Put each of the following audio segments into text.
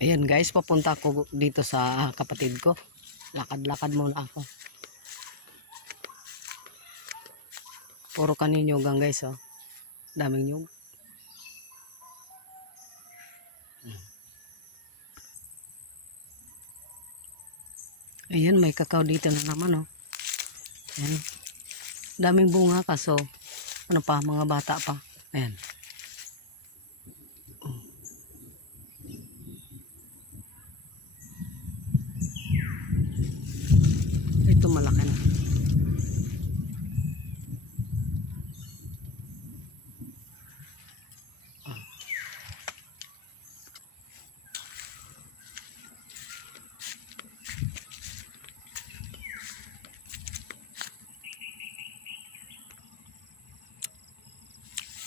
Ayan guys, papunta ako dito sa kapatid ko. Lakad-lakad muna ako. Puro kaninyugang guys, oh. Daming nyug. Ayan, may kakao dito na naman, oh. Ayan. Daming bunga kaso ano pa, mga bata pa. Ayan. Ito malaki na.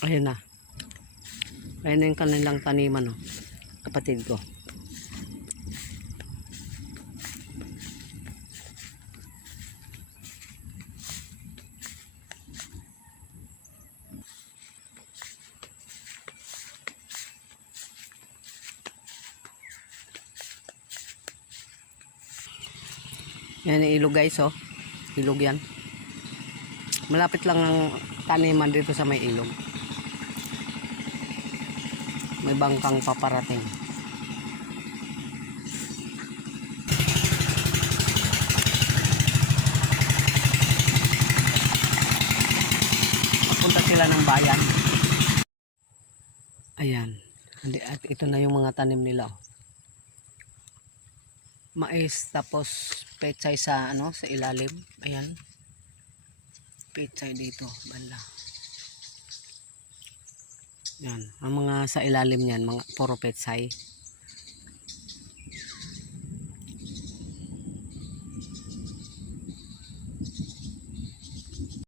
Ayan na. Ayan na yung kanilang taniman, oh. Kapatid ko. Yan yung ilog guys, oh. Ilog yan. Malapit lang ang taniman dito sa may ilog. May bangkang paparating. Papunta sila ng bayan. Ayan. At ito na yung mga tanim nila, oh. Mais, tapos pechay sa ano, sa ilalim. Ayan. Pechay dito, banda. Yan, ang mga sa ilalim niyan, mga puro pechay.